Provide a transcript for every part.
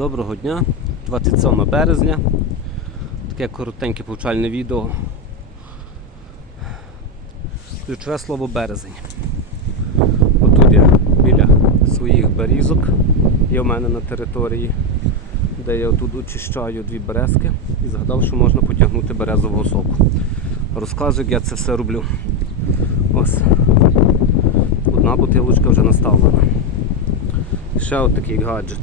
Доброго дня, 27 березня. Таке коротеньке повчальне відео. Ключове слово березень. Отут я біля своїх берізок, є в мене на території, де я тут очищаю дві березки і згадав, що можна потягнути березового соку. Розкажу, як я це все роблю. Ось. Одна бутилочка вже наставлена. Ще отакий гаджет.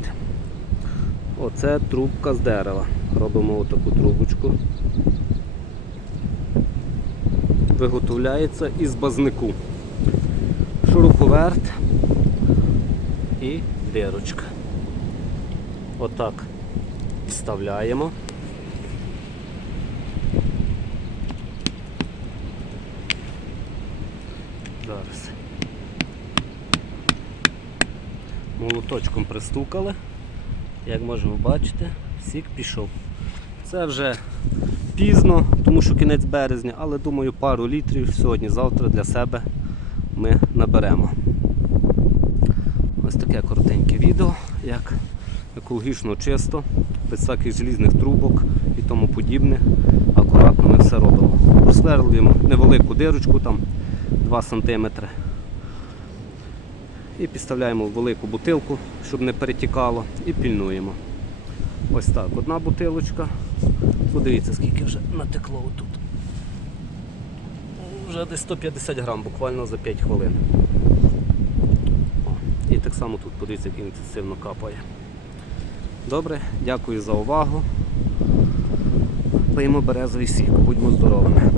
Оце трубка з дерева. Робимо отаку трубочку. Виготовляється із базнику. Шуруповерт і дирочка. Отак вставляємо. Зараз. Молоточком пристукали. Як можемо бачити, сік пішов. Це вже пізно, тому що кінець березня, але думаю, пару літрів сьогодні-завтра для себе ми наберемо. Ось таке коротеньке відео, як екологічно чисто, без всяких желізних трубок і тому подібне. Акуратно ми все робимо. Просверлюємо невелику дирочку, там 2 см. І підставляємо в велику бутилку, щоб не перетікало, і пільнуємо. Ось так, одна бутилочка. Подивіться, скільки вже натекло тут. Вже десь 150 грам, буквально за 5 хвилин. О, і так само тут, подивіться, як інтенсивно капає. Добре, дякую за увагу. Пиємо березовий сік, будьмо здоровими.